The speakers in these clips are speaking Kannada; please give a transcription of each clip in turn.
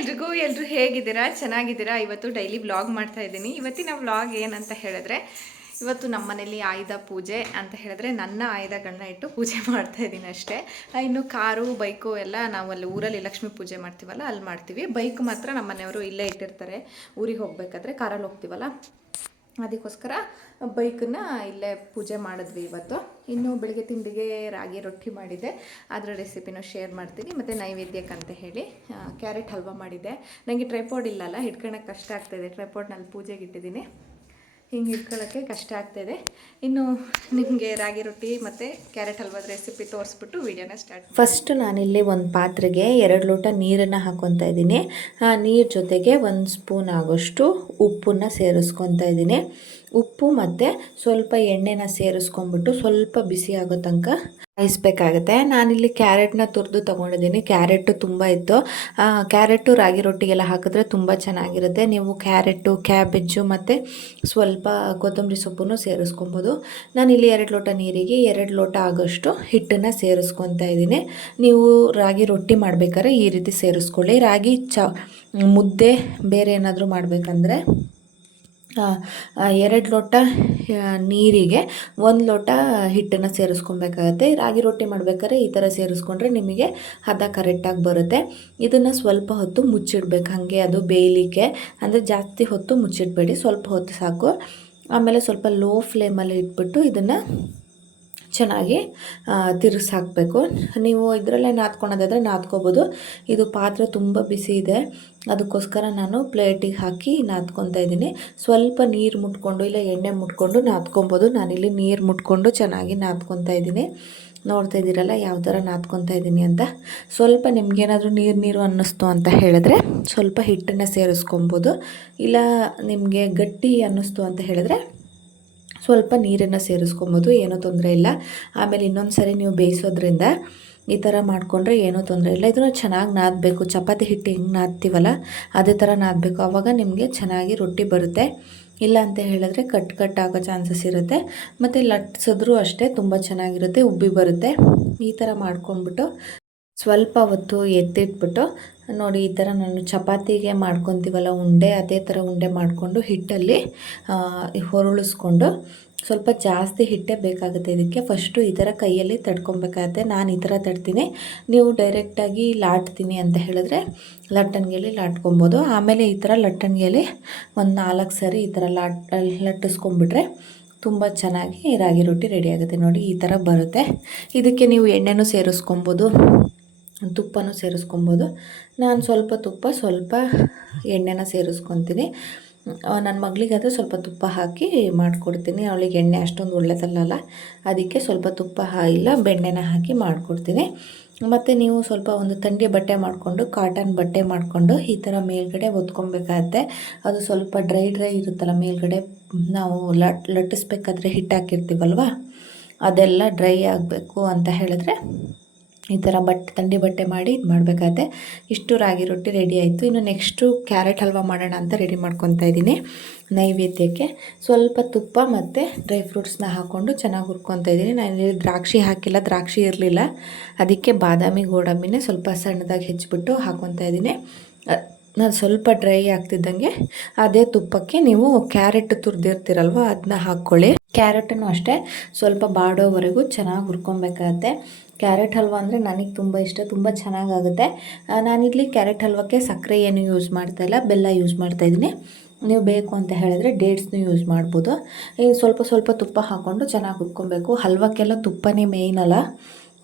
ಎಲ್ಲರೂ ಹೇಗಿದ್ದೀರಾ? ಚೆನ್ನಾಗಿದ್ದೀರಾ? ಇವತ್ತು ಡೈಲಿ ವ್ಲಾಗ್ ಮಾಡ್ತಾ ಇದ್ದೀನಿ. ಇವತ್ತಿನ ವ್ಲಾಗ್ ಏನಂತ ಹೇಳಿದ್ರೆ, ಇವತ್ತು ನಮ್ಮ ಮನೇಲಿ ಆಯುಧ ಪೂಜೆ ಅಂತ ಹೇಳಿದ್ರೆ ನನ್ನ ಆಯುಧಗಳನ್ನ ಇಟ್ಟು ಪೂಜೆ ಮಾಡ್ತಾ ಇದ್ದೀನಿ ಅಷ್ಟೇ. ಇನ್ನು ಕಾರು ಬೈಕು ಎಲ್ಲ ನಾವು ಅಲ್ಲಿ ಊರಲ್ಲಿ ಲಕ್ಷ್ಮೀ ಪೂಜೆ ಮಾಡ್ತೀವಲ್ಲ ಅಲ್ಲಿ ಮಾಡ್ತೀವಿ. ಬೈಕ್ ಮಾತ್ರ ನಮ್ಮ ಮನೆಯವರು ಇಲ್ಲೇ ಇಟ್ಟಿರ್ತಾರೆ. ಊರಿಗೆ ಹೋಗ್ಬೇಕಾದ್ರೆ ಕಾರಲ್ಲಿ ಹೋಗ್ತೀವಲ್ಲ ಅದಕ್ಕೋಸ್ಕರ ಬೈಕನ್ನ ಇಲ್ಲೇ ಪೂಜೆ ಮಾಡಿದ್ವಿ ಇವತ್ತು. ಇನ್ನು ಬೆಳಿಗ್ಗೆ ತಿಂಡಿಗೆ ರಾಗಿ ರೊಟ್ಟಿ ಮಾಡಿದ್ದೆ, ಅದರ ರೆಸಿಪಿನೂ ಶೇರ್ ಮಾಡ್ತೀನಿ. ಮತ್ತು ನೈವೇದ್ಯಕ್ಕಂತ ಹೇಳಿ ಕ್ಯಾರೆಟ್ ಹಲ್ವಾ ಮಾಡಿದ್ದೆ. ನನಗೆ ಟ್ರೈಪಾಡ್ ಇಲ್ಲಲ್ಲ, ಹಿಡ್ಕೊಳಕ್ಕೆ ಕಷ್ಟ ಆಗ್ತಾಯಿದೆ. ಟ್ರೈಪಾಡ್ನಲ್ಲಿ ಪೂಜೆಗೆ ಇಟ್ಟಿದ್ದೀನಿ, ಹಿಂಗೆ ಹಿಡ್ಕೊಳ್ಳೋಕ್ಕೆ ಕಷ್ಟ ಆಗ್ತಾಯಿದೆ. ಇನ್ನು ನಿಮಗೆ ರಾಗಿ ರೊಟ್ಟಿ ಮತ್ತು ಕ್ಯಾರೆಟ್ ಹಲ್ವಾದ ರೆಸಿಪಿ ತೋರಿಸ್ಬಿಟ್ಟು ವೀಡಿಯೋನ ಸ್ಟಾರ್ಟ್. ಫಸ್ಟ್ ನಾನಿಲ್ಲಿ ಒಂದು ಪಾತ್ರೆಗೆ 2 ಲೋಟ ನೀರನ್ನು ಹಾಕ್ಕೊತಾ ಇದ್ದೀನಿ. ಆ ನೀರು ಜೊತೆಗೆ 1 ಸ್ಪೂನ್ ಆಗೋಷ್ಟು ಉಪ್ಪನ್ನು ಸೇರಿಸ್ಕೊತಾ ಇದ್ದೀನಿ. ಉಪ್ಪು ಮತ್ತು ಸ್ವಲ್ಪ ಎಣ್ಣೆನ ಸೇರಿಸ್ಕೊಂಡ್ಬಿಟ್ಟು ಸ್ವಲ್ಪ ಬಿಸಿ ಆಗೋ ತನಕ ಕಾಯಿಸ್ಬೇಕಾಗುತ್ತೆ. ನಾನಿಲ್ಲಿ ಕ್ಯಾರೆಟ್ನ ತುರಿದು ತೊಗೊಂಡಿದ್ದೀನಿ. ಕ್ಯಾರೆಟು ತುಂಬ ಇತ್ತು. ಕ್ಯಾರೆಟು ರಾಗಿ ರೊಟ್ಟಿಗೆಲ್ಲ ಹಾಕಿದ್ರೆ ತುಂಬ ಚೆನ್ನಾಗಿರುತ್ತೆ. ನೀವು ಕ್ಯಾರೆಟು, ಕ್ಯಾಬೇಜು ಮತ್ತು ಸ್ವಲ್ಪ ಕೊತ್ತಂಬರಿ ಸೊಪ್ಪನ್ನು ಸೇರಿಸ್ಕೊಬೋದು. ನಾನಿಲ್ಲಿ 2 ಲೋಟ ನೀರಿಗೆ 2 ಲೋಟ ಆಗೋಷ್ಟು ಹಿಟ್ಟನ್ನು ಸೇರಿಸ್ಕೊತಾ ಇದ್ದೀನಿ. ನೀವು ರಾಗಿ ರೊಟ್ಟಿ ಮಾಡಬೇಕಾದ್ರೆ ಈ ರೀತಿ ಸೇರಿಸ್ಕೊಳ್ಳಿ. ರಾಗಿ ಮುದ್ದೆ ಬೇರೆ ಏನಾದರೂ ಮಾಡಬೇಕಂದ್ರೆ 2 ಲೋಟ ನೀರಿಗೆ 1 ಲೋಟ ಹಿಟ್ಟನ್ನು ಸೇರಿಸ್ಕೊಬೇಕಾಗತ್ತೆ. ರಾಗಿ ರೊಟ್ಟಿ ಮಾಡಬೇಕಾದ್ರೆ ಈ ಥರ ಸೇರಿಸ್ಕೊಂಡ್ರೆ ನಿಮಗೆ ಹದ ಕರೆಕ್ಟಾಗಿ ಬರುತ್ತೆ. ಇದನ್ನು ಸ್ವಲ್ಪ ಹೊತ್ತು ಮುಚ್ಚಿಡ್ಬೇಕು, ಹಾಗೆ ಅದು ಬೇಯಲಿಕ್ಕೆ. ಅಂದರೆ ಜಾಸ್ತಿ ಹೊತ್ತು ಮುಚ್ಚಿಡಬೇಡಿ, ಸ್ವಲ್ಪ ಹೊತ್ತು ಸಾಕು. ಆಮೇಲೆ ಸ್ವಲ್ಪ ಲೋ ಫ್ಲೇಮಲ್ಲಿ ಇಟ್ಬಿಟ್ಟು ಇದನ್ನು ಚೆನ್ನಾಗಿ ತಿರುಗಿಸಿ ಹಾಕಬೇಕು. ನೀವು ಇದರಲ್ಲೇ ನಾದ್ಕೊಳೋದಾದರೆ ನಾದ್ಕೋಬೋದು. ಇದು ಪಾತ್ರೆ ತುಂಬ ಬಿಸಿ ಇದೆ, ಅದಕ್ಕೋಸ್ಕರ ನಾನು ಪ್ಲೇಟಿಗೆ ಹಾಕಿ ನಾದ್ಕೊತಾ ಇದ್ದೀನಿ. ಸ್ವಲ್ಪ ನೀರು ಮುಟ್ಕೊಂಡು ಇಲ್ಲ ಎಣ್ಣೆ ಮುಟ್ಕೊಂಡು ನಾದ್ಕೊಬೋದು. ನಾನಿಲ್ಲಿ ನೀರು ಮುಟ್ಕೊಂಡು ಚೆನ್ನಾಗಿ ನಾದ್ಕೊತಾ ಇದ್ದೀನಿ. ನೋಡ್ತಾ ಇದ್ದೀರಲ್ಲ ಯಾವ ಥರ ನಾದ್ಕೊತಾ ಇದ್ದೀನಿ ಅಂತ. ಸ್ವಲ್ಪ ನಿಮಗೇನಾದರೂ ನೀರು ಅನ್ನಿಸ್ತು ಅಂತ ಹೇಳಿದ್ರೆ ಸ್ವಲ್ಪ ಹಿಟ್ಟನ್ನು ಸೇರಿಸ್ಕೊಬೋದು. ಇಲ್ಲ ನಿಮಗೆ ಗಟ್ಟಿ ಅನ್ನಿಸ್ತು ಅಂತ ಹೇಳಿದ್ರೆ ಸ್ವಲ್ಪ ನೀರನ್ನು ಸೇರಿಸ್ಕೊಬೋದು, ಏನೂ ತೊಂದರೆ ಇಲ್ಲ. ಆಮೇಲೆ ಇನ್ನೊಂದು ಸರಿ ನೀವು ಬೇಯಿಸೋದ್ರಿಂದ ಈ ಥರ ಮಾಡಿಕೊಂಡ್ರೆ ಏನೂ ತೊಂದರೆ ಇಲ್ಲ. ಇದನ್ನು ಚೆನ್ನಾಗಿ ನಾದಬೇಕು. ಚಪಾತಿ ಹಿಟ್ಟು ಹೆಂಗೆ ನಾದ್ತೀವಲ್ಲ ಅದೇ ಥರ ನಾದಬೇಕು. ಆವಾಗ ನಿಮಗೆ ಚೆನ್ನಾಗಿ ರೊಟ್ಟಿ ಬರುತ್ತೆ. ಇಲ್ಲ ಅಂತ ಹೇಳಿದ್ರೆ ಕಟ್ ಆಗೋ ಚಾನ್ಸಸ್ ಇರುತ್ತೆ. ಮತ್ತು ಲಟ್ಸಿದ್ರೂ ಅಷ್ಟೇ ತುಂಬ ಚೆನ್ನಾಗಿರುತ್ತೆ, ಉಬ್ಬಿ ಬರುತ್ತೆ. ಈ ಥರ ಮಾಡ್ಕೊಂಡ್ಬಿಟ್ಟು ಸ್ವಲ್ಪ ಹೊತ್ತು ಎತ್ತಿಟ್ಬಿಟ್ಟು ನೋಡಿ, ಈ ಥರ ನಾನು ಚಪಾತಿಗೆ ಮಾಡ್ಕೊತೀವಲ್ಲ ಉಂಡೆ, ಅದೇ ಥರ ಉಂಡೆ ಮಾಡಿಕೊಂಡು ಹಿಟ್ಟಲ್ಲಿ ಹೊರಳಿಸ್ಕೊಂಡು ಸ್ವಲ್ಪ ಜಾಸ್ತಿ ಹಿಟ್ಟೇ ಬೇಕಾಗುತ್ತೆ ಇದಕ್ಕೆ. ಫಸ್ಟು ಈ ಥರ ಕೈಯಲ್ಲಿ ತಡ್ಕೊಬೇಕಾಗತ್ತೆ. ನಾನು ಈ ಥರ ತಡ್ತೀನಿ. ನೀವು ಡೈರೆಕ್ಟಾಗಿ ಲಾಟ್ತೀನಿ ಅಂತ ಹೇಳಿದ್ರೆ ಲಟ್ಟಣಿಗೆಯಲ್ಲಿ ಲಾಟ್ಕೊಬೋದು. ಆಮೇಲೆ ಈ ಥರ ಲಟ್ಟಣಿಗೆಯಲ್ಲಿ ಒಂದು 4 ಸರಿ ಈ ಥರ ಲಟ್ಟಿಸ್ಕೊಂಡ್ಬಿಟ್ರೆ ತುಂಬ ಚೆನ್ನಾಗಿ ರಾಗಿ ರೊಟ್ಟಿ ರೆಡಿ ಆಗುತ್ತೆ. ನೋಡಿ ಈ ಥರ ಬರುತ್ತೆ. ಇದಕ್ಕೆ ನೀವು ಎಣ್ಣೆನೂ ಸೇರಿಸ್ಕೊಬೋದು, ತುಪ್ಪನೂ ಸೇರಿಸ್ಕೊಬೋದು. ನಾನು ಸ್ವಲ್ಪ ತುಪ್ಪ ಸ್ವಲ್ಪ ಎಣ್ಣೆನ ಸೇರಿಸ್ಕೊತೀನಿ. ನನ್ನ ಮಗಳಿಗಾದರೆ ಸ್ವಲ್ಪ ತುಪ್ಪ ಹಾಕಿ ಮಾಡಿಕೊಡ್ತೀನಿ. ಅವಳಿಗೆ ಎಣ್ಣೆ ಅಷ್ಟೊಂದು ಒಳ್ಳೆಯದಲ್ಲ, ಅದಕ್ಕೆ ಸ್ವಲ್ಪ ತುಪ್ಪ ಇಲ್ಲ ಬೆಣ್ಣೆನ ಹಾಕಿ ಮಾಡಿಕೊಡ್ತೀನಿ. ಮತ್ತು ನೀವು ಸ್ವಲ್ಪ ಒಂದು ಥಂಡಿ ಬಟ್ಟೆ ಮಾಡಿಕೊಂಡು, ಕಾಟನ್ ಬಟ್ಟೆ ಮಾಡಿಕೊಂಡು ಈ ಥರ ಮೇಲ್ಗಡೆ ಒತ್ಕೊಬೇಕಾಗತ್ತೆ. ಅದು ಸ್ವಲ್ಪ ಡ್ರೈ ಇರುತ್ತಲ್ಲ ಮೇಲ್ಗಡೆ, ನಾವು ಲಟ್ಟಿಸ್ಬೇಕಾದ್ರೆ ಹಿಟ್ಟು ಹಾಕಿರ್ತೀವಲ್ವ ಅದೆಲ್ಲ ಡ್ರೈ ಆಗಬೇಕು ಅಂತ ಹೇಳಿದ್ರೆ ಈ ಥರ ಥಂಡಿ ಬಟ್ಟೆ ಮಾಡಿ ಇದು ಮಾಡಬೇಕಾಗತ್ತೆ. ಇಷ್ಟು ರಾಗಿ ರೊಟ್ಟಿ ರೆಡಿ ಆಯಿತು. ಇನ್ನು ನೆಕ್ಸ್ಟು ಕ್ಯಾರೆಟ್ ಹಲ್ವಾ ಮಾಡೋಣ ಅಂತ ರೆಡಿ ಮಾಡ್ಕೊತಾ ಇದ್ದೀನಿ. ನೈವೇದ್ಯಕ್ಕೆ ಸ್ವಲ್ಪ ತುಪ್ಪ ಮತ್ತು ಡ್ರೈ ಫ್ರೂಟ್ಸ್ನ ಹಾಕ್ಕೊಂಡು ಚೆನ್ನಾಗಿ ಹುರ್ಕೊತಾ ಇದ್ದೀನಿ. ನಾನು ದ್ರಾಕ್ಷಿ ಹಾಕಿಲ್ಲ, ದ್ರಾಕ್ಷಿ ಇರಲಿಲ್ಲ, ಅದಕ್ಕೆ ಬಾದಾಮಿ ಗೋಡಂಬಿನೇ ಸ್ವಲ್ಪ ಸಣ್ಣದಾಗಿ ಹೆಚ್ಚಿಬಿಟ್ಟು ಹಾಕ್ಕೊತಾ ಇದ್ದೀನಿ. ನಾನು ಸ್ವಲ್ಪ ಡ್ರೈ ಆಗ್ತಿದ್ದಂಗೆ ಅದೇ ತುಪ್ಪಕ್ಕೆ ನೀವು ಕ್ಯಾರೆಟ್ ತುರಿದಿರ್ತೀರಲ್ವ ಅದನ್ನ ಹಾಕ್ಕೊಳ್ಳಿ. ಕ್ಯಾರೆಟನ್ನು ಅಷ್ಟೇ ಸ್ವಲ್ಪ ಬಾಡೋವರೆಗೂ ಚೆನ್ನಾಗಿ ಹುರ್ಕೊಬೇಕಾಗತ್ತೆ. ಕ್ಯಾರೆಟ್ ಹಲ್ವಾ ಅಂದರೆ ನನಗೆ ತುಂಬ ಇಷ್ಟ, ತುಂಬ ಚೆನ್ನಾಗಾಗುತ್ತೆ. ನಾನಿಲ್ಲಿ ಕ್ಯಾರೆಟ್ ಹಲ್ವಕ್ಕೆ ಸಕ್ಕರೆ ಏನು ಯೂಸ್ ಮಾಡ್ತಾಯಿಲ್ಲ, ಬೆಲ್ಲ ಯೂಸ್ ಮಾಡ್ತಾಯಿದ್ದೀನಿ. ನೀವು ಬೇಕು ಅಂತ ಹೇಳಿದ್ರೆ ಡೇಟ್ಸ್ನೂ ಯೂಸ್ ಮಾಡ್ಬೋದು. ಈಗ ಸ್ವಲ್ಪ ತುಪ್ಪ ಹಾಕ್ಕೊಂಡು ಚೆನ್ನಾಗಿ ಹುರ್ಕೊಬೇಕು. ಹಲ್ವಕ್ಕೆಲ್ಲ ತುಪ್ಪನೇ ಮೇಯ್ನ್ ಅಲ್ಲ,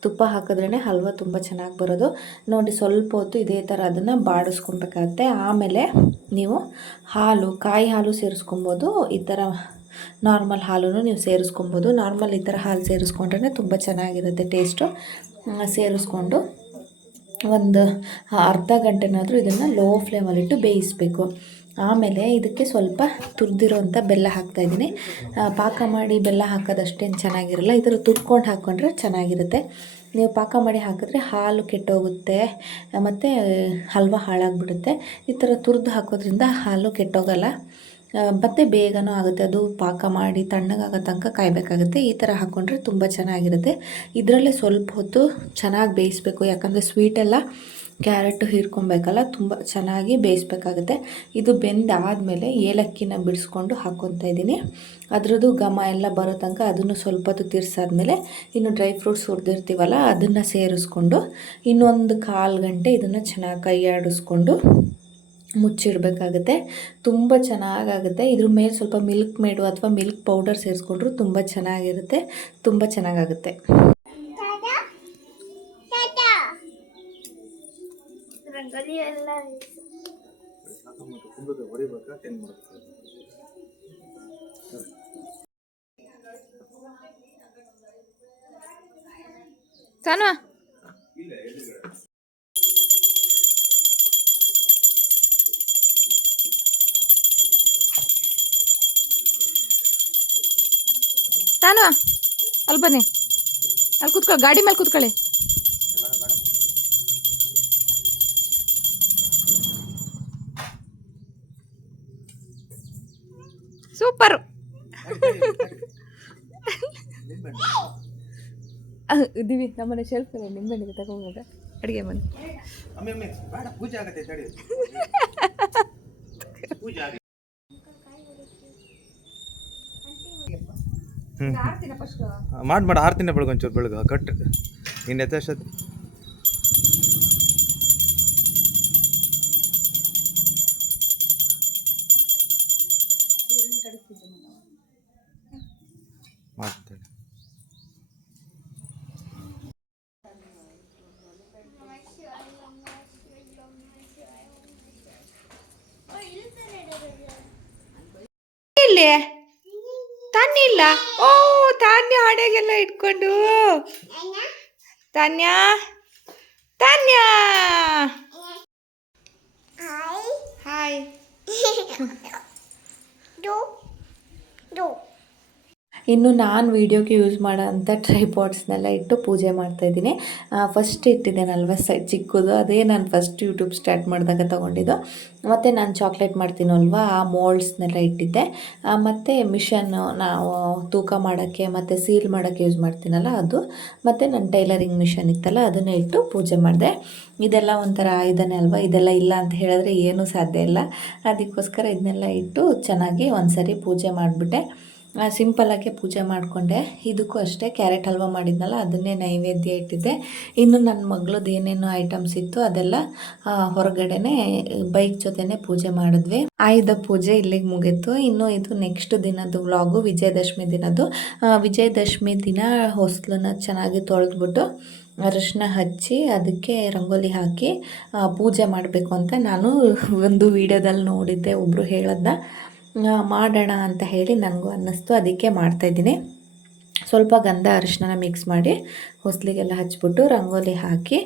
ತುಪ್ಪ ಹಾಕಿದ್ರೇ ಹಲ್ವ ತುಂಬ ಚೆನ್ನಾಗಿ ಬರೋದು. ನೋಡಿ ಸ್ವಲ್ಪ ಹೊತ್ತು ಇದೇ ಥರ ಅದನ್ನು ಬಾಡಿಸ್ಕೊಬೇಕಾಗತ್ತೆ. ಆಮೇಲೆ ನೀವು ಕಾಯಿ ಹಾಲು ಸೇರಿಸ್ಕೊಬೋದು. ಈ ಥರ ನಾರ್ಮಲ್ ಹಾಲೂ ನೀವು ಸೇರಿಸ್ಕೊಬೋದು. ನಾರ್ಮಲ್ ಈ ಥರ ಹಾಲು ಸೇರಿಸ್ಕೊಂಡ್ರೆ ತುಂಬ ಚೆನ್ನಾಗಿರುತ್ತೆ ಟೇಸ್ಟು. ಸೇರಿಸ್ಕೊಂಡು ಒಂದು ಅರ್ಧ ಗಂಟೆನಾದರೂ ಇದನ್ನು ಲೋ ಫ್ಲೇಮಲ್ಲಿಟ್ಟು ಬೇಯಿಸಬೇಕು. ಆಮೇಲೆ ಇದಕ್ಕೆ ಸ್ವಲ್ಪ ತುರಿದಿರೋಂಥ ಬೆಲ್ಲ ಹಾಕ್ತಾಯಿದ್ದೀನಿ. ಪಾಕ ಮಾಡಿ ಬೆಲ್ಲ ಹಾಕೋದಷ್ಟೇನು ಚೆನ್ನಾಗಿರಲ್ಲ, ಈ ಥರ ತುರ್ಕೊಂಡು ಹಾಕ್ಕೊಂಡ್ರೆ ಚೆನ್ನಾಗಿರುತ್ತೆ. ನೀವು ಪಾಕ ಮಾಡಿ ಹಾಕಿದ್ರೆ ಹಾಲು ಕೆಟ್ಟೋಗುತ್ತೆ ಮತ್ತು ಹಲ್ವ ಹಾಳಾಗಿಬಿಡುತ್ತೆ. ಈ ಥರ ತುರಿದು ಹಾಕೋದ್ರಿಂದ ಹಾಲು ಕೆಟ್ಟೋಗಲ್ಲ ಮತ್ತು ಬೇಗನೂ ಆಗುತ್ತೆ. ಅದು ಪಾಕ ಮಾಡಿ ತಣ್ಣಗಾಗೋ ತನಕ ಕಾಯಬೇಕಾಗುತ್ತೆ. ಈ ಥರ ಹಾಕ್ಕೊಂಡ್ರೆ ತುಂಬ ಚೆನ್ನಾಗಿರುತ್ತೆ. ಇದರಲ್ಲೇ ಸ್ವಲ್ಪ ಹೊತ್ತು ಚೆನ್ನಾಗಿ ಬೇಯಿಸಬೇಕು, ಯಾಕಂದರೆ ಸ್ವೀಟೆಲ್ಲ ಕ್ಯಾರೆಟು ಹೀರ್ಕೊಬೇಕಲ್ಲ, ತುಂಬ ಚೆನ್ನಾಗಿ ಬೇಯಿಸ್ಬೇಕಾಗುತ್ತೆ. ಇದು ಬೆಂದಾದಮೇಲೆ ಏಲಕ್ಕಿನ ಬಿಡಿಸ್ಕೊಂಡು ಹಾಕ್ಕೊತಾ ಇದ್ದೀನಿ. ಅದ್ರದ್ದು ಘಮ ಎಲ್ಲ ಬರೋ ತನಕ ಅದನ್ನು ಸ್ವಲ್ಪ ಹೊತ್ತು ತಿರ್ಸಾದ್ಮೇಲೆ ಇನ್ನು ಡ್ರೈ ಫ್ರೂಟ್ಸ್ ಹುರಿದಿರ್ತೀವಲ್ಲ ಅದನ್ನು ಸೇರಿಸ್ಕೊಂಡು ಇನ್ನೊಂದು 1/4 ಗಂಟೆ ಇದನ್ನು ಚೆನ್ನಾಗಿ ಕೈ ಆಡಿಸ್ಕೊಂಡು ಮುಚ್ಚಿಡಬೇಕಾಗುತ್ತೆ. ತುಂಬ ಚೆನ್ನಾಗಾಗುತ್ತೆ. ಇದ್ರ ಮೇಲೆ ಸ್ವಲ್ಪ ಮಿಲ್ಕ್ ಮೇಡು ಅಥವಾ ಮಿಲ್ಕ್ ಪೌಡರ್ ಸೇರಿಸ್ಕೊಂಡ್ರು ತುಂಬ ಚೆನ್ನಾಗಿರುತ್ತೆ, ತುಂಬ ಚೆನ್ನಾಗಾಗುತ್ತೆ. ರಂಗೋಲಿ ಎಲ್ಲ ತಾನು ತಾನು ಅಲ್ಲಿ ಬನ್ನಿ, ಅಲ್ಲಿ ಕೂತ್ಕೊಳ್ಳಿ, ಗಾಡಿ ಮೇಲೆ ಕೂತ್ಕೊಳ್ಳಿ. ಸೂಪರು. ದಿವಿ ನಮ್ಮನೆ ಶೆಲ್ಫ್ ನಿಂಬೆಹಣ್ಣಿಗೆ ತಗೊಂಡಾಗ ಅಡುಗೆ ಮನೆ ಮಾಡಿ ಆರ್ತಿನ ಬೆಳಗ್ಗೆ ಒಂಚೂರು ಬೆಳಗ್ಗೆ ಕಟ್ ಇನ್ನು ಎತ್ತಷ್ಟದು ಮಾಡ್ತೇನೆ. ಇಲ್ಲಿ ತಾನ್ಯ ಇಲ್ಲ. ಓ ತಾನ್ಯ ಹಾಡೆಗೆಲ್ಲ ಇಟ್ಕೊಂಡು ತಾನ್ಯ ತಾನ್ಯ ಹಾಯ್. ಇನ್ನು ನಾನು ವೀಡಿಯೋಗೆ ಯೂಸ್ ಮಾಡೋ ಅಂಥ ಟ್ರೈಪಾಡ್ಸ್ನೆಲ್ಲ ಇಟ್ಟು ಪೂಜೆ ಮಾಡ್ತಾಯಿದ್ದೀನಿ. ಫಸ್ಟ್ ಇಟ್ಟಿದ್ದೇನಲ್ವ ಚಿಕ್ಕದು, ಅದೇ ನಾನು ಫಸ್ಟ್ ಯೂಟ್ಯೂಬ್ ಸ್ಟಾರ್ಟ್ ಮಾಡಿದಾಗ ತೊಗೊಂಡಿದ್ದು. ಮತ್ತು ನಾನು ಚಾಕ್ಲೇಟ್ ಮಾಡ್ತೀನಲ್ವ ಆ ಮೋಲ್ಡ್ಸ್ನೆಲ್ಲ ಇಟ್ಟಿದ್ದೆ. ಮತ್ತು ಮಿಷನ್ನು ನಾವು ತೂಕ ಮಾಡೋಕ್ಕೆ ಮತ್ತು ಸೀಲ್ ಮಾಡೋಕ್ಕೆ ಯೂಸ್ ಮಾಡ್ತೀನಲ್ಲ ಅದು, ಮತ್ತು ನನ್ನ ಟೈಲರಿಂಗ್ ಮಿಷನ್ ಇತ್ತಲ್ಲ ಅದನ್ನೇ ಇಟ್ಟು ಪೂಜೆ ಮಾಡಿದೆ. ಇದೆಲ್ಲ ಒಂಥರ ಆಯುಧನೇ ಅಲ್ವಾ, ಇದೆಲ್ಲ ಇಲ್ಲ ಅಂತ ಹೇಳಿದ್ರೆ ಏನೂ ಸಾಧ್ಯ ಇಲ್ಲ. ಅದಕ್ಕೋಸ್ಕರ ಇದನ್ನೆಲ್ಲ ಇಟ್ಟು ಚೆನ್ನಾಗಿ ಒಂದು ಸರಿ ಪೂಜೆ ಮಾಡಿಬಿಟ್ಟೆ. ಸಿಂಪಲ್ಲಾಗೆ ಪೂಜೆ ಮಾಡಿಕೊಂಡೆ. ಇದಕ್ಕೂ ಅಷ್ಟೇ ಕ್ಯಾರೆಟ್ ಹಲ್ವಾ ಮಾಡಿದ್ನಲ್ಲ ಅದನ್ನೇ ನೈವೇದ್ಯ ಇಟ್ಟಿದ್ದೆ. ಇನ್ನು ನನ್ನ ಮಗಳದ್ದು ಏನೇನು ಐಟಮ್ಸ್ ಇತ್ತು ಅದೆಲ್ಲ ಹೊರಗಡೆನೆ ಬೈಕ್ ಜೊತೆನೇ ಪೂಜೆ ಮಾಡಿದ್ವಿ. ಆಯುಧ ಪೂಜೆ ಇಲ್ಲಿಗೆ ಮುಗೀತು. ಇನ್ನು ಇದು ನೆಕ್ಸ್ಟ್ ದಿನದ್ದು ವ್ಲಾಗು, ವಿಜಯದಶಮಿ ದಿನದ್ದು. ವಿಜಯದಶಮಿ ದಿನ ಹೊಸ್ಲನ್ನ ಚೆನ್ನಾಗಿ ತೊಳೆದ್ಬಿಟ್ಟು ಅರಿಶಿನ ಹಚ್ಚಿ ಅದಕ್ಕೆ ರಂಗೋಲಿ ಹಾಕಿ ಪೂಜೆ ಮಾಡಬೇಕು ಅಂತ ನಾನು ಒಂದು ವಿಡಿಯೋದಲ್ಲಿ ನೋಡಿದ್ದೆ. ಒಬ್ಬರು ಹೇಳೋದನ್ನ ಮಾಡೋಣ ಅಂತ ಹೇಳಿ ನನಗೂ ಅನ್ನಿಸ್ತು, ಅದಕ್ಕೆ ಮಾಡ್ತಾಯಿದ್ದೀನಿ. ಸ್ವಲ್ಪ ಗಂಧ ಅರಿಶಿನ ಮಿಕ್ಸ್ ಮಾಡಿ ಹೊಸ್ಲಿಗೆಲ್ಲ ಹಚ್ಬಿಟ್ಟು ರಂಗೋಲಿ ಹಾಕಿ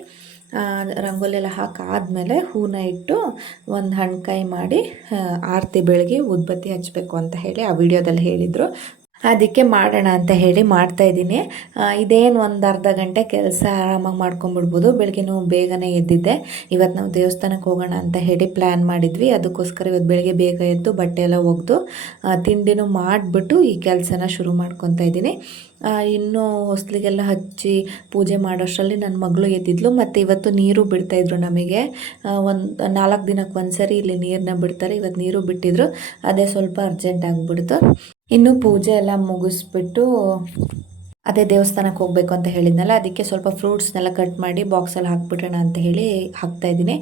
ರಂಗೋಲಿ ಎಲ್ಲ ಹಾಕಾದ್ಮೇಲೆ ಹೂನ ಇಟ್ಟು ಒಂದು ಹಣ್ಕಾಯಿ ಮಾಡಿ ಆರತಿ ಬೆಳಗ್ಗೆ ಉದ್ಬತ್ತಿ ಹಚ್ಚಬೇಕು ಅಂತ ಹೇಳಿ ಆ ವಿಡಿಯೋದಲ್ಲಿ ಹೇಳಿದರು. ಅದಕ್ಕೆ ಮಾಡೋಣ ಅಂತ ಹೇಳಿ ಮಾಡ್ತಾಯಿದ್ದೀನಿ. ಇದೇನು ಒಂದು ಅರ್ಧ ಗಂಟೆ ಕೆಲಸ ಆರಾಮಾಗಿ ಮಾಡ್ಕೊಂಬಿಡ್ಬೋದು. ಬೆಳಗ್ಗೆನೂ ಬೇಗನೆ ಎದ್ದಿದ್ದೆ. ಇವತ್ತು ನಾವು ದೇವಸ್ಥಾನಕ್ಕೆ ಹೋಗೋಣ ಅಂತ ಹೇಳಿ ಪ್ಲ್ಯಾನ್ ಮಾಡಿದ್ವಿ. ಅದಕ್ಕೋಸ್ಕರ ಇವತ್ತು ಬೆಳಗ್ಗೆ ಬೇಗ ಎದ್ದು ಬಟ್ಟೆ ಎಲ್ಲ ಒಗೆದು ತಿಂಡಿನೂ ಮಾಡಿಬಿಟ್ಟು ಈ ಕೆಲಸನ ಶುರು ಮಾಡ್ಕೊತಾ ಇದ್ದೀನಿ. ಇನ್ನೂ ಹೊಸ್ಲಿಗೆಲ್ಲ ಹಚ್ಚಿ ಪೂಜೆ ಮಾಡೋಷ್ಟರಲ್ಲಿ ನನ್ನ ಮಗಳು ಎದ್ದಿದ್ಲು. ಮತ್ತು ಇವತ್ತು ನೀರು ಬಿಡ್ತಾಯಿದ್ರು ನಮಗೆ. ಒಂದು 4 ದಿನಕ್ಕೆ ಒಂದು ಸರಿ ಇಲ್ಲಿ ನೀರನ್ನ ಬಿಡ್ತಾರೆ. ಇವತ್ತು ನೀರು ಬಿಟ್ಟಿದ್ರು, ಅದೇ ಸ್ವಲ್ಪ ಅರ್ಜೆಂಟ್ ಆಗಿಬಿಡ್ತು. ಇನ್ನು ಪೂಜೆ ಎಲ್ಲ ಮುಗಿಸ್ಬಿಟ್ಟು ಅದೇ ದೇವಸ್ಥಾನಕ್ಕೆ ಹೋಗಬೇಕು ಅಂತ ಹೇಳಿದ್ನಲ್ಲ, ಅದಕ್ಕೆ ಸ್ವಲ್ಪ ಫ್ರೂಟ್ಸ್ನೆಲ್ಲ ಕಟ್ ಮಾಡಿ ಬಾಕ್ಸಲ್ಲಿ ಹಾಕ್ಬಿಡೋಣ ಅಂತ ಹೇಳಿ ಹಾಕ್ತಾಯಿದ್ದೀನಿ.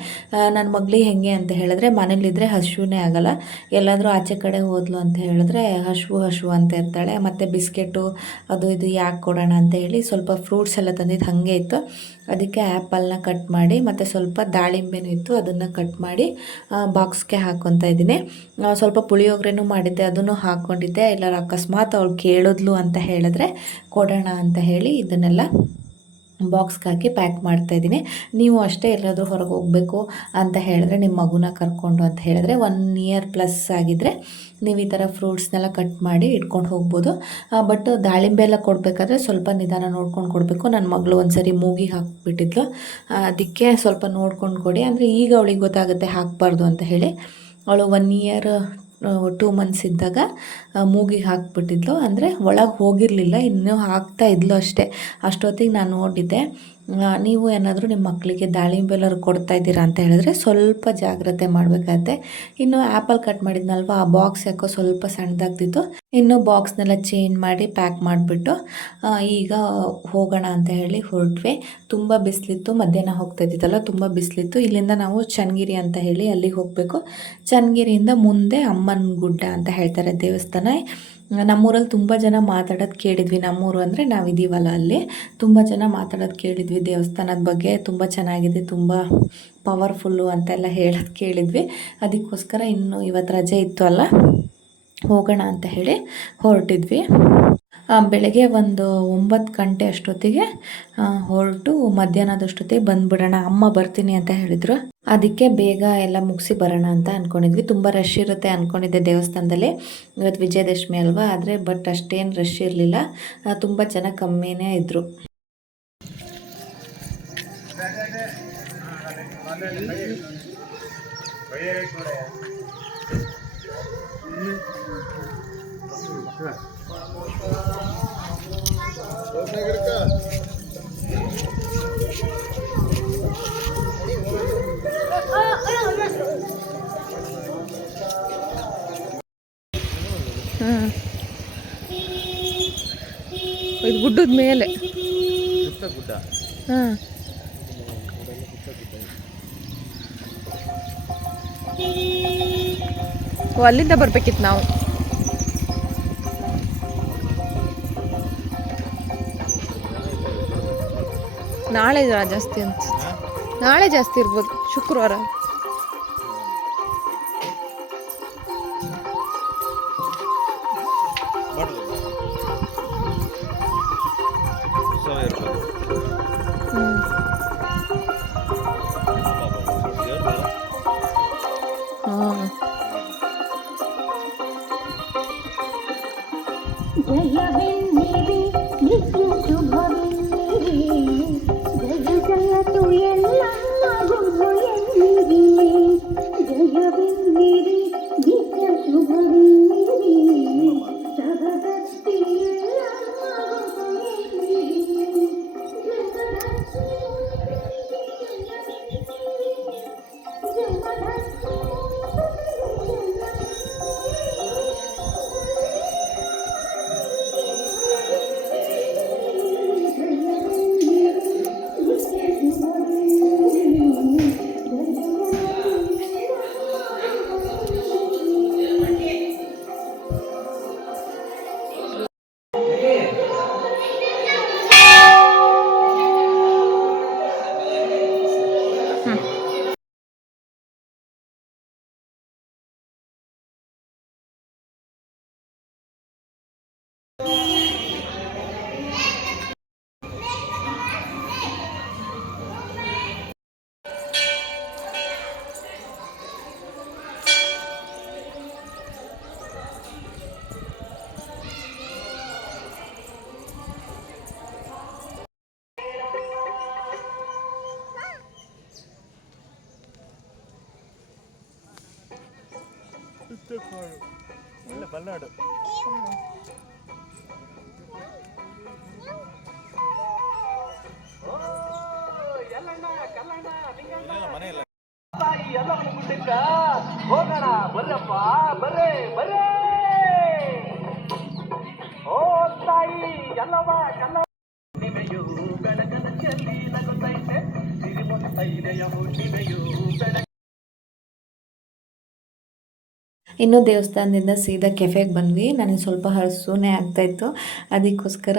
ನನ್ನ ಮಗಳಿಗೆ ಹೆಂಗೆ ಅಂತ ಹೇಳಿದ್ರೆ ಮನೇಲಿದ್ದರೆ ಹಸುವೇ ಆಗೋಲ್ಲ. ಎಲ್ಲಾದರೂ ಆಚೆ ಕಡೆ ಹೋದ್ಲು ಅಂತ ಹೇಳಿದ್ರೆ ಹಶು ಅಂತ ಇರ್ತಾಳೆ. ಮತ್ತು ಬಿಸ್ಕೆಟು ಅದು ಇದು ಯಾಕೆ ಕೊಡೋಣ ಅಂತ ಹೇಳಿ ಸ್ವಲ್ಪ ಫ್ರೂಟ್ಸ್ ಎಲ್ಲ ತಂದಿದ್ದು ಹಾಗೆ ಇತ್ತು. ಅದಕ್ಕೆ ಆ್ಯಪಲ್ನ ಕಟ್ ಮಾಡಿ ಮತ್ತು ಸ್ವಲ್ಪ ದಾಳಿಂಬೆನೂ ಇತ್ತು, ಅದನ್ನು ಕಟ್ ಮಾಡಿ ಬಾಕ್ಸ್ಗೆ ಹಾಕ್ಕೊತಾ ಇದ್ದೀನಿ. ಸ್ವಲ್ಪ ಪುಳಿಯೋಗರೆನೂ ಮಾಡಿದ್ದೆ, ಅದನ್ನು ಹಾಕ್ಕೊಂಡಿದ್ದೆ. ಎಲ್ಲರೂ ಅಕಸ್ಮಾತ್ ಅವಳು ಕೇಳಿದ್ಲು ಅಂತ ಹೇಳಿದ್ರೆ ಕೊಡೋಣ ಅಂತ ಹೇಳಿ ಇದನ್ನೆಲ್ಲ ಬಾಕ್ಸ್ಗೆ ಹಾಕಿ ಪ್ಯಾಕ್ ಮಾಡ್ತಾಯಿದ್ದೀನಿ. ನೀವು ಅಷ್ಟೇ ಎಲ್ಲಾದರೂ ಹೊರಗೆ ಹೋಗಬೇಕು ಅಂತ ಹೇಳಿದ್ರೆ ನಿಮ್ಮ ಮಗುನ ಕರ್ಕೊಂಡು ಅಂತ ಹೇಳಿದ್ರೆ 1 ಇಯರ್ ಪ್ಲಸ್ ಆಗಿದ್ದರೆ ನೀವು ಈ ಥರ ಫ್ರೂಟ್ಸ್ನೆಲ್ಲ ಕಟ್ ಮಾಡಿ ಇಟ್ಕೊಂಡು ಹೋಗ್ಬೋದು. ಬಟ್ ದಾಳಿಂಬೆ ಎಲ್ಲ ಕೊಡಬೇಕಾದ್ರೆ ಸ್ವಲ್ಪ ನಿಧಾನ ನೋಡ್ಕೊಂಡು ಕೊಡಬೇಕು. ನನ್ನ ಮಗಳು ಒಂದು ಸರಿ ಮೂಗಿಗೆ ಹಾಕ್ಬಿಟ್ಟಿದ್ಲು, ಅದಕ್ಕೆ ಸ್ವಲ್ಪ ನೋಡ್ಕೊಂಡು ಕೊಡಿ. ಅಂದರೆ ಈಗ ಅವಳಿಗೆ ಗೊತ್ತಾಗುತ್ತೆ ಹಾಕಬಾರ್ದು ಅಂತ ಹೇಳಿ. ಅವಳು 1 ಇಯರ್ 2 ಮಂತ್ಸ್ ಇದ್ದಾಗ ಮೂಗಿಗೆ ಹಾಕ್ಬಿಟ್ಟಿದ್ಲು. ಅಂದರೆ ಒಳಗೆ ಹೋಗಿರಲಿಲ್ಲ, ಇನ್ನೂ ಹಾಕ್ತಾ ಇದ್ಲು ಅಷ್ಟೇ. ಅಷ್ಟೊತ್ತಿಗೆ ನಾನು ನೋಡಿದ್ದೆ. ನೀವು ಏನಾದರೂ ನಿಮ್ಮ ಮಕ್ಕಳಿಗೆ ದಾಳಿಂಬೆ ಎಲ್ಲರೂ ಕೊಡ್ತಾ ಇದ್ದೀರಾ ಅಂತ ಹೇಳಿದ್ರೆ ಸ್ವಲ್ಪ ಜಾಗ್ರತೆ ಮಾಡಬೇಕಾಗತ್ತೆ. ಇನ್ನು ಆ್ಯಪಲ್ ಕಟ್ ಮಾಡಿದ್ನಲ್ವ, ಆ ಬಾಕ್ಸ್ ಯಾಕೋ ಸ್ವಲ್ಪ ಸಣ್ಣದಾಗ್ತಿತ್ತು. ಇನ್ನು ಬಾಕ್ಸ್ನೆಲ್ಲ ಚೇಂಜ್ ಮಾಡಿ ಪ್ಯಾಕ್ ಮಾಡಿಬಿಟ್ಟು ಈಗ ಹೋಗೋಣ ಅಂತ ಹೇಳಿ ಹೊರಟ್ವಿ. ತುಂಬ ಬಿಸಿಲಿತ್ತು, ಮಧ್ಯಾಹ್ನ ಹೋಗ್ತಾ ಇದ್ದಿದ್ದಲ್ಲ, ತುಂಬ ಬಿಸಿಲಿತ್ತು. ಇಲ್ಲಿಂದ ನಾವು ಚನ್ನಗಿರಿ ಅಂತ ಹೇಳಿ ಅಲ್ಲಿಗೆ ಹೋಗಬೇಕು. ಚನ್ನಗಿರಿಯಿಂದ ಮುಂದೆ ಅಮ್ಮನ ಗುಡ್ಡ ಅಂತ ಹೇಳ್ತಾರೆ ದೇವಸ್ಥಾನ. ನಮ್ಮೂರಲ್ಲಿ ತುಂಬ ಜನ ಮಾತಾಡೋದು ಕೇಳಿದ್ವಿ. ನಮ್ಮೂರು ಅಂದರೆ ನಾವಿದ್ದೀವಲ್ಲ, ಅಲ್ಲಿ ತುಂಬ ಜನ ಮಾತಾಡೋದು ಕೇಳಿದ್ವಿ ದೇವಸ್ಥಾನದ ಬಗ್ಗೆ. ತುಂಬ ಚೆನ್ನಾಗಿದೆ, ತುಂಬ ಪವರ್ಫುಲ್ಲು ಅಂತೆಲ್ಲ ಹೇಳೋದು ಕೇಳಿದ್ವಿ. ಅದಕ್ಕೋಸ್ಕರ ಇನ್ನು ಇವತ್ತು ರಜೆ ಇತ್ತು ಅಲ್ಲ, ಹೋಗೋಣ ಅಂತ ಹೇಳಿ ಹೊರಟಿದ್ವಿ. ಬೆಳಗ್ಗೆ ಒಂದು 9 ಗಂಟೆ ಅಷ್ಟೊತ್ತಿಗೆ ಹೊರಟು ಮಧ್ಯಾಹ್ನದಷ್ಟೊತ್ತಿಗೆ ಬಂದುಬಿಡೋಣ. ಅಮ್ಮ ಬರ್ತೀನಿ ಅಂತ ಹೇಳಿದರು. ಅದಕ್ಕೆ ಬೇಗ ಎಲ್ಲ ಮುಗಿಸಿ ಬರೋಣ ಅಂತ ಅಂದ್ಕೊಂಡಿದ್ವಿ. ತುಂಬ ರಶ್ ಇರುತ್ತೆ ಅಂದ್ಕೊಂಡಿದ್ದೆ ದೇವಸ್ಥಾನದಲ್ಲಿ. ಇವತ್ತು ವಿಜಯದಶಮಿ ಅಲ್ವಾ, ಆದರೆ ಬಟ್ ಅಷ್ಟೇನು ರಶ್ ಇರಲಿಲ್ಲ, ತುಂಬ ಜನ ಕಮ್ಮಿನೇ ಇದ್ದರು. ಇದು ಗುಡ್ಡದ ಮೇಲೆ. ಗುಡ್ಡ. ಹಾಂ, ಅಲ್ಲಿಂದ ಬರ್ಬೇಕಿತ್ತು ನಾವು. ನಾಳೆ ಜಾಸ್ತಿ ಅನ್ಸುತ್ತೆ, ನಾಳೆ ಜಾಸ್ತಿ ಇರ್ಬೋದು, ಶುಕ್ರವಾರ. ಒಳ್ಳೆ ಬಲ್ಲಾಡು. ಮನೆಯಲ್ಲ ಹೋಗೋಣ ಬರ್ರಪ್ಪ, ಬರ್ರೇ ಬರ್ರೇ. ಓ ತಾಯಿ ಎಲ್ಲವ ಕಲ್ಲ ನಿಮೆಯು ಬೆಳಗನ ಚೆಲ್ಲಿ ನಗುತ್ತೈತೆ, ಸಿರಿಮೊತ್ತೈದೆಯ ಹುಣ್ಣಿಮೆಯು ಬೆಳಗ. ಇನ್ನೂ ದೇವಸ್ಥಾನದಿಂದ ಸೀದಾ ಕೆಫೆಗೆ ಬಂದ್ವಿ. ನನಗೆ ಸ್ವಲ್ಪ ಹಸುನೇ ಆಗ್ತಾಯಿತ್ತು, ಅದಕ್ಕೋಸ್ಕರ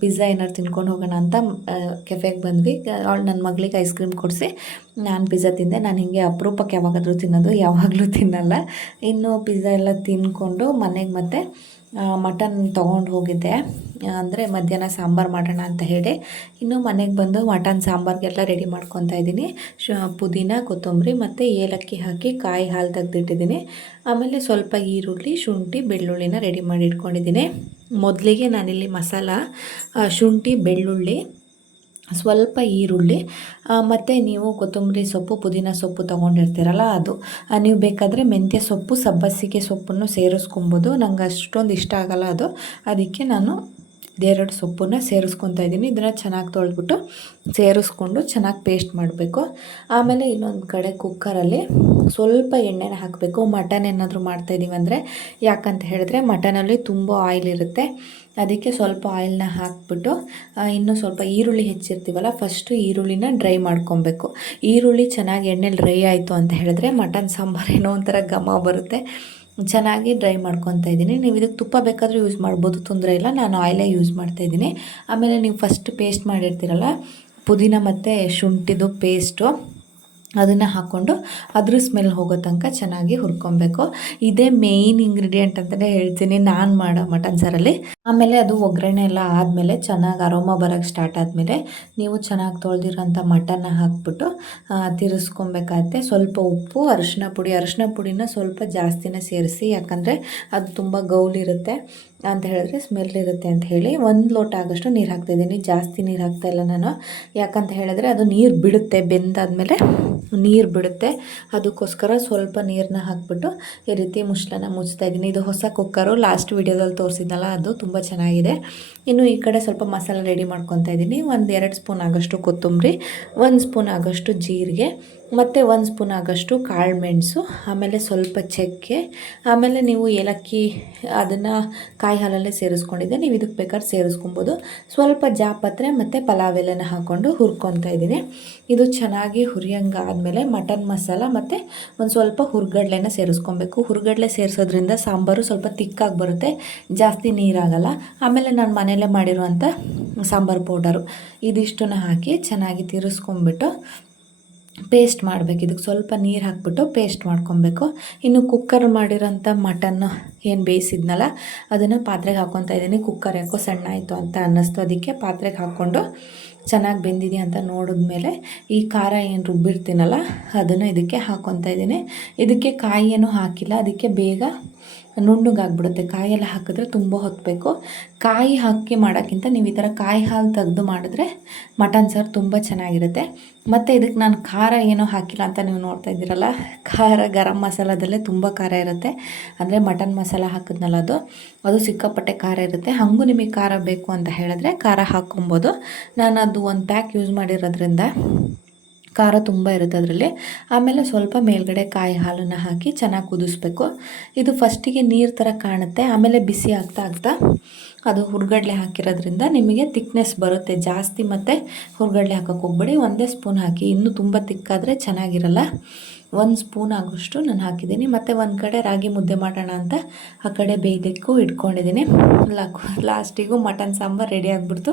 ಪಿಜ್ಜಾ ಏನಾದ್ರು ತಿನ್ಕೊಂಡು ಹೋಗೋಣ ಅಂತ ಕೆಫೆಗೆ ಬಂದ್ವಿ. ಅವಳು ನನ್ನ ಮಗಳಿಗೆ ಐಸ್ ಕ್ರೀಮ್ ಕೊಡಿಸಿ ನಾನು ಪಿಜ್ಜಾ ತಿಂದೆ. ನಾನು ಹೀಗೆ ಅಪರೂಪಕ್ಕೆ ಯಾವಾಗಾದರೂ ತಿನ್ನೋದು, ಯಾವಾಗಲೂ ತಿನ್ನಲ್ಲ. ಇನ್ನು ಪಿಜ್ಜಾ ಎಲ್ಲ ತಿಂದ್ಕೊಂಡು ಮನೆಗೆ ಮತ್ತೆ ಮಟನ್ ತೊಗೊಂಡು ಹೋಗಿದ್ದೆ, ಅಂದರೆ ಮಧ್ಯಾಹ್ನ ಸಾಂಬಾರು ಮಾಡೋಣ ಅಂತ ಹೇಳಿ. ಇನ್ನು ಮನೆಗೆ ಬಂದು ಮಟನ್ ಸಾಂಬಾರಿಗೆಲ್ಲ ರೆಡಿ ಮಾಡ್ಕೊತಾ ಇದ್ದೀನಿ. ಪುದೀನ, ಕೊತ್ತಂಬರಿ ಮತ್ತು ಏಲಕ್ಕಿ ಹಾಕಿ ಕಾಯಿ ಹಾಲು ತೆಗೆದಿಟ್ಟಿದ್ದೀನಿ. ಆಮೇಲೆ ಸ್ವಲ್ಪ ಈರುಳ್ಳಿ, ಶುಂಠಿ, ಬೆಳ್ಳುಳ್ಳಿನ ರೆಡಿ ಮಾಡಿ ಇಟ್ಕೊಂಡಿದ್ದೀನಿ. ಮೊದಲಿಗೆ ನಾನಿಲ್ಲಿ ಮಸಾಲ ಶುಂಠಿ, ಬೆಳ್ಳುಳ್ಳಿ, ಸ್ವಲ್ಪ ಈರುಳ್ಳಿ ಮತ್ತು ನೀವು ಕೊತ್ತಂಬರಿ ಸೊಪ್ಪು, ಪುದೀನ ಸೊಪ್ಪು ತೊಗೊಂಡಿರ್ತೀರಲ್ಲ ಅದು, ನೀವು ಬೇಕಾದರೆ ಮೆಂತ್ಯ ಸೊಪ್ಪು, ಸಬ್ಬಸಿಗೆ ಸೊಪ್ಪನ್ನು ಸೇರಿಸ್ಕೊಬೋದು. ನಂಗೆ ಅಷ್ಟೊಂದು ಇಷ್ಟ ಆಗಲ್ಲ ಅದು, ಅದಕ್ಕೆ ನಾನು ಎರಡು ಸೊಪ್ಪನ್ನ ಸೇರಿಸ್ಕೊತಾ ಇದ್ದೀನಿ. ಇದನ್ನು ಚೆನ್ನಾಗಿ ತೊಳೆದ್ಬಿಟ್ಟು ಸೇರಿಸ್ಕೊಂಡು ಚೆನ್ನಾಗಿ ಪೇಸ್ಟ್ ಮಾಡಬೇಕು. ಆಮೇಲೆ ಇನ್ನೊಂದು ಕಡೆ ಕುಕ್ಕರಲ್ಲಿ ಸ್ವಲ್ಪ ಎಣ್ಣೆನ ಹಾಕಬೇಕು. ಮಟನ್ ಏನಾದರೂ ಮಾಡ್ತಾಯಿದ್ದೀವಿ ಅಂದರೆ, ಯಾಕಂತ ಹೇಳಿದ್ರೆ ಮಟನಲ್ಲಿ ತುಂಬ ಆಯಿಲ್ ಇರುತ್ತೆ. ಅದಕ್ಕೆ ಸ್ವಲ್ಪ ಆಯಿಲ್ನ ಹಾಕ್ಬಿಟ್ಟು ಇನ್ನೂ ಸ್ವಲ್ಪ ಈರುಳ್ಳಿ ಹೆಚ್ಚಿರ್ತೀವಲ್ಲ, ಫಸ್ಟು ಈರುಳ್ಳಿನ ಡ್ರೈ ಮಾಡ್ಕೊಬೇಕು. ಈರುಳ್ಳಿ ಚೆನ್ನಾಗಿ ಎಣ್ಣೆಲಿ ಡ್ರೈ ಆಯಿತು ಅಂತ ಹೇಳಿದ್ರೆ ಮಟನ್ ಸಾಂಬಾರು ಏನೋ ಒಂಥರ ಘಮ ಬರುತ್ತೆ. ಚೆನ್ನಾಗಿ ಡ್ರೈ ಮಾಡ್ಕೊತಾ ಇದ್ದೀನಿ. ನೀವು ಇದಕ್ಕೆ ತುಪ್ಪ ಬೇಕಾದರೂ ಯೂಸ್ ಮಾಡ್ಬೋದು, ತೊಂದರೆ ಇಲ್ಲ. ನಾನು ಆಯಿಲೇ ಯೂಸ್ ಮಾಡ್ತಾಯಿದ್ದೀನಿ. ಆಮೇಲೆ ನೀವು ಫಸ್ಟ್ ಪೇಸ್ಟ್ ಮಾಡಿರ್ತೀರಲ್ಲ ಪುದೀನ ಮತ್ತು ಶುಂಠಿದು ಪೇಸ್ಟು, ಅದನ್ನು ಹಾಕ್ಕೊಂಡು ಅದ್ರ ಸ್ಮೆಲ್ ಹೋಗೋ ತನಕ ಚೆನ್ನಾಗಿ ಹುರ್ಕೊಬೇಕು. ಇದೇ ಮೇಯ್ನ್ ಇಂಗ್ರೀಡಿಯೆಂಟ್ ಅಂತಲೇ ಹೇಳ್ತೀನಿ ನಾನು ಮಾಡೋ ಮಟನ್ ಸಾರಲ್ಲಿ. ಆಮೇಲೆ ಅದು ಒಗ್ಗರಣೆ ಎಲ್ಲ ಆದಮೇಲೆ ಚೆನ್ನಾಗಿ ಅರೋಮ ಬರೋಕ್ಕೆ ಸ್ಟಾರ್ಟ್ ಆದಮೇಲೆ ನೀವು ಚೆನ್ನಾಗಿ ತೊಳೆದಿರೋಂಥ ಮಟನ್ನ ಹಾಕ್ಬಿಟ್ಟು ತಿರ್ಸ್ಕೊಬೇಕಾಗತ್ತೆ. ಸ್ವಲ್ಪ ಉಪ್ಪು, ಅರಿಶಿನ ಪುಡಿನ ಸ್ವಲ್ಪ ಜಾಸ್ತಿನೇ ಸೇರಿಸಿ, ಯಾಕಂದರೆ ಅದು ತುಂಬ ಗೌಲಿರುತ್ತೆ ಅಂತ ಹೇಳಿದ್ರೆ ಸ್ಮೆಲ್ ಇರುತ್ತೆ ಅಂತ ಹೇಳಿ 1 ಲೋಟ ಆಗೋಷ್ಟು ನೀರು ಹಾಕ್ತಾಯಿದ್ದೀನಿ. ಜಾಸ್ತಿ ನೀರು ಹಾಕ್ತಾಯಿಲ್ಲ ನಾನು, ಯಾಕಂತ ಹೇಳಿದ್ರೆ ಅದು ನೀರು ಬಿಡುತ್ತೆ, ಬೆಂದಾದಮೇಲೆ ನೀರು ಬಿಡುತ್ತೆ. ಅದಕ್ಕೋಸ್ಕರ ಸ್ವಲ್ಪ ನೀರನ್ನ ಹಾಕ್ಬಿಟ್ಟು ಈ ರೀತಿ ಮುಚ್ಚಳನ ಮುಚ್ತಾಯಿದ್ದೀನಿ. ಇದು ಹೊಸ ಕುಕ್ಕರು, ಲಾಸ್ಟ್ ವೀಡಿಯೋದಲ್ಲಿ ತೋರಿಸಿದ್ನಲ್ಲ, ಅದು ತುಂಬ ಚೆನ್ನಾಗಿದೆ. ಇನ್ನು ಈ ಕಡೆ ಸ್ವಲ್ಪ ಮಸಾಲೆ ರೆಡಿ ಮಾಡ್ಕೊತಾ ಇದ್ದೀನಿ. 1-2 ಸ್ಪೂನ್ ಆಗೋಷ್ಟು ಕೊತ್ತಂಬರಿ, 1 ಸ್ಪೂನ್ ಆಗೋಷ್ಟು ಜೀರಿಗೆ, ಮತ್ತು 1 ಸ್ಪೂನ್ ಆಗೋಷ್ಟು ಕಾಳು ಮೆಣಸು, ಆಮೇಲೆ ಸ್ವಲ್ಪ ಚಕ್ಕೆ, ಆಮೇಲೆ ನೀವು ಏಲಕ್ಕಿ ಅದನ್ನು ಕಾಯಿ ಹಾಲಲ್ಲೇ ಸೇರಿಸ್ಕೊಂಡಿದ್ದೆ, ನೀವು ಇದಕ್ಕೆ ಬೇಕಾದ್ರೆ ಸೇರಿಸ್ಕೊಬೋದು. ಸ್ವಲ್ಪ ಜಾಪತ್ರೆ ಮತ್ತು ಪಲಾವ್ ಎಲೆನ ಹಾಕ್ಕೊಂಡು ಹುರ್ಕೊತಾ ಇದ್ದೀನಿ. ಇದು ಚೆನ್ನಾಗಿ ಹುರಿಯಂಗಾದಮೇಲೆ ಮಟನ್ ಮಸಾಲ ಮತ್ತು ಒಂದು ಸ್ವಲ್ಪ ಹುರ್ಗಡ್ಲೆನ ಸೇರಿಸ್ಕೊಬೇಕು. ಹುರ್ಗಡ್ಲೆ ಸೇರಿಸೋದ್ರಿಂದ ಸಾಂಬಾರು ಸ್ವಲ್ಪ ತಿಕ್ಕಾಗಿ ಬರುತ್ತೆ, ಜಾಸ್ತಿ ನೀರಾಗಲ್ಲ. ಆಮೇಲೆ ನಾನು ಮನೆಯಲ್ಲೇ ಮಾಡಿರುವಂಥ ಸಾಂಬಾರು ಪೌಡರು ಇದಿಷ್ಟನ್ನು ಹಾಕಿ ಚೆನ್ನಾಗಿ ತಿರ್ಸ್ಕೊಂಬಿಟ್ಟು ಪೇಸ್ಟ್ ಮಾಡಬೇಕು. ಇದಕ್ಕೆ ಸ್ವಲ್ಪ ನೀರು ಹಾಕ್ಬಿಟ್ಟು ಪೇಸ್ಟ್ ಮಾಡ್ಕೊಬೇಕು. ಇನ್ನು ಕುಕ್ಕರ್ ಮಾಡಿರೋಂಥ ಮಟನ್ನು ಏನು ಬೇಯಿಸಿದ್ನಲ್ಲ ಅದನ್ನು ಪಾತ್ರೆಗೆ ಹಾಕ್ಕೊತಾ ಇದ್ದೀನಿ. ಕುಕ್ಕರ್ ಯಾಕೋ ಸಣ್ಣ ಆಯಿತು ಅಂತ ಅನ್ನಿಸ್ತು, ಅದಕ್ಕೆ ಪಾತ್ರೆಗೆ ಹಾಕ್ಕೊಂಡು ಚೆನ್ನಾಗಿ ಬೆಂದಿದೆ ಅಂತ ನೋಡಿದ್ಮೇಲೆ ಈ ಖಾರ ಏನು ರುಬ್ಬಿರ್ತೀನಲ್ಲ ಅದನ್ನು ಇದಕ್ಕೆ ಹಾಕ್ಕೊತಾ ಇದ್ದೀನಿ. ಇದಕ್ಕೆ ಕಾಯಿ ಏನೂ ಹಾಕಿಲ್ಲ, ಅದಕ್ಕೆ ಬೇಗ ನುಣ್ಣಗಾಗ್ಬಿಡುತ್ತೆ. ಕಾಯೆಲ್ಲ ಹಾಕಿದ್ರೆ ತುಂಬ ಹೊತ್ತಬೇಕು. ಕಾಯಿ ಹಾಕಿ ಮಾಡೋಕ್ಕಿಂತ ನೀವು ಈ ಥರ ಕಾಯಿ ಹಾಲು ತೆಗೆದು ಮಾಡಿದ್ರೆ ಮಟನ್ ಸಾರು ತುಂಬ ಚೆನ್ನಾಗಿರುತ್ತೆ. ಮತ್ತು ಇದಕ್ಕೆ ನಾನು ಖಾರ ಏನೂ ಹಾಕಿಲ್ಲ ಅಂತ ನೀವು ನೋಡ್ತಾ ಇದ್ದೀರಲ್ಲ, ಖಾರ ಗರಂ ಮಸಾಲದಲ್ಲೇ ತುಂಬ ಖಾರ ಇರುತ್ತೆ. ಅಂದರೆ ಮಟನ್ ಮಸಾಲ ಹಾಕಿದ್ನಲ್ಲ ಅದು ಸಿಕ್ಕಾಪಟ್ಟೆ ಖಾರ ಇರುತ್ತೆ. ಹಾಗೂ ನಿಮಗೆ ಖಾರ ಬೇಕು ಅಂತ ಹೇಳಿದ್ರೆ ಖಾರ ಹಾಕ್ಕೊಬೋದು. ನಾನು ಅದು 1 ಪ್ಯಾಕ್ ಯೂಸ್ ಮಾಡಿರೋದ್ರಿಂದ ಖಾರ ತುಂಬ ಇರುತ್ತೆ ಅದರಲ್ಲಿ. ಆಮೇಲೆ ಸ್ವಲ್ಪ ಮೇಲ್ಗಡೆ ಕಾಯಿ ಹಾಲನ್ನು ಹಾಕಿ ಚೆನ್ನಾಗಿ ಕುದಿಸ್ಬೇಕು. ಇದು ಫಸ್ಟಿಗೆ ನೀರು ಥರ ಕಾಣುತ್ತೆ, ಆಮೇಲೆ ಬಿಸಿ ಆಗ್ತಾ ಅದು ಹುರ್ಗಡ್ಲೆ ಹಾಕಿರೋದ್ರಿಂದ ನಿಮಗೆ ತಿಕ್ನೆಸ್ ಬರುತ್ತೆ ಜಾಸ್ತಿ. ಮತ್ತು ಹುರ್ಗಡ್ಲೆ ಹಾಕೋಕ್ಕೆ ಹೋಗ್ಬೇಡಿ, 1 ಸ್ಪೂನ್ ಹಾಕಿ. ಇನ್ನೂ ತುಂಬ ತಿಕ್ಕಾದರೆ ಚೆನ್ನಾಗಿರಲ್ಲ. 1 ಸ್ಪೂನ್ ಆಗೋಷ್ಟು ನಾನು ಹಾಕಿದ್ದೀನಿ. ಮತ್ತು ಒಂದು ಕಡೆ ರಾಗಿ ಮುದ್ದೆ ಮಾಡೋಣ ಅಂತ ಆ ಕಡೆ ಬೇಯ್ದಕ್ಕೂ ಇಟ್ಕೊಂಡಿದ್ದೀನಿ. ಲಾಸ್ಟಿಗೂ ಮಟನ್ ಸಾಂಬಾರು ರೆಡಿ ಆಗಿಬಿಡ್ತು.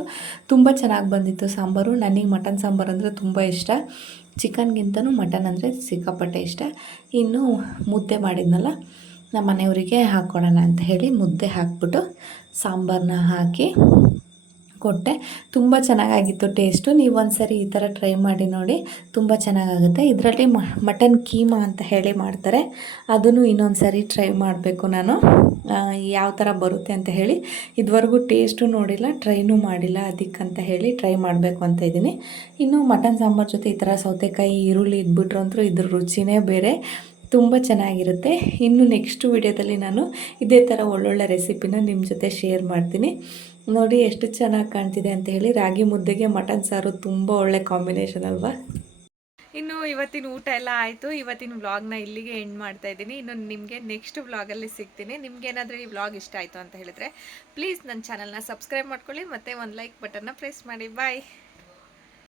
ತುಂಬ ಚೆನ್ನಾಗಿ ಬಂದಿತ್ತು ಸಾಂಬಾರು. ನನಗೆ ಮಟನ್ ಸಾಂಬಾರು ಅಂದರೆ ತುಂಬ ಇಷ್ಟ, ಚಿಕನ್ಗಿಂತನೂ ಮಟನ್ ಅಂದರೆ ಸಿಕ್ಕಾಪಟ್ಟೆ ಇಷ್ಟ. ಇನ್ನು ಮುದ್ದೆ ಮಾಡಿದ್ನಲ್ಲ ನಮ್ಮ ಮನೆಯವರಿಗೆ ಹಾಕ್ಕೊಡೋಣ ಅಂತ ಹೇಳಿ ಮುದ್ದೆ ಹಾಕ್ಬಿಟ್ಟು ಸಾಂಬಾರನ್ನ ಹಾಕಿ ಕೊಟ್ಟೆ. ತುಂಬ ಚೆನ್ನಾಗಾಗಿತ್ತು ಟೇಸ್ಟು. ನೀವು ಒಂದ್ಸರಿ ಈ ಥರ ಟ್ರೈ ಮಾಡಿ ನೋಡಿ, ತುಂಬ ಚೆನ್ನಾಗಾಗುತ್ತೆ. ಇದರಲ್ಲಿ ಮಟನ್ ಕೀಮಾ ಅಂತ ಹೇಳಿ ಮಾಡ್ತಾರೆ, ಅದನ್ನು ಇನ್ನೊಂದು ಸರಿ ಟ್ರೈ ಮಾಡಬೇಕು ನಾನು, ಯಾವ ಥರ ಬರುತ್ತೆ ಅಂತ ಹೇಳಿ. ಇದುವರೆಗೂ ಟೇಸ್ಟು ನೋಡಿಲ್ಲ, ಟ್ರೈನೂ ಮಾಡಿಲ್ಲ, ಅದಕ್ಕಂತ ಹೇಳಿ ಟ್ರೈ ಮಾಡಬೇಕು ಅಂತ ಇದ್ದೀನಿ. ಇನ್ನು ಮಟನ್ ಸಾಂಬಾರು ಜೊತೆ ಈ ಥರ ಸೌತೆಕಾಯಿ ಈರುಳ್ಳಿ ಇದ್ಬಿಟ್ರು ಅಂತೂ ಇದ್ರ ರುಚಿನೇ ಬೇರೆ, ತುಂಬ ಚೆನ್ನಾಗಿರುತ್ತೆ. ಇನ್ನು ನೆಕ್ಸ್ಟ್ ವಿಡಿಯೋದಲ್ಲಿ ನಾನು ಇದೇ ಥರ ಒಳ್ಳೊಳ್ಳೆ ರೆಸಿಪಿನ ನಿಮ್ಮ ಜೊತೆ ಶೇರ್ ಮಾಡ್ತೀನಿ. ನೋಡಿ ಎಷ್ಟು ಚೆನ್ನಾಗಿ ಕಾಣ್ತಿದೆ ಅಂತ ಹೇಳಿ. ರಾಗಿ ಮುದ್ದೆಗೆ ಮಟನ್ ಸಾರು ತುಂಬ ಒಳ್ಳೆ ಕಾಂಬಿನೇಷನ್ ಅಲ್ವಾ. ಇನ್ನು ಇವತ್ತಿನ ಊಟ ಎಲ್ಲ ಆಯಿತು. ಇವತ್ತಿನ ವ್ಲಾಗ್ನ ಇಲ್ಲಿಗೆ ಎಂಡ್ ಮಾಡ್ತಾ ಇದ್ದೀನಿ. ಇನ್ನು ನಿಮಗೆ ನೆಕ್ಸ್ಟ್ ವ್ಲಾಗಲ್ಲಿ ಸಿಗ್ತೀನಿ. ನಿಮ್ಗೇನಾದರೂ ಈ ವ್ಲಾಗ್ ಇಷ್ಟ ಆಯಿತು ಅಂತ ಹೇಳಿದ್ರೆ ಪ್ಲೀಸ್ ನನ್ನ ಚಾನಲ್ನ ಸಬ್ಸ್ಕ್ರೈಬ್ ಮಾಡ್ಕೊಳ್ಳಿ, ಮತ್ತು ಒಂದು ಲೈಕ್ ಬಟನ್ನ ಪ್ರೆಸ್ ಮಾಡಿ. ಬಾಯ್.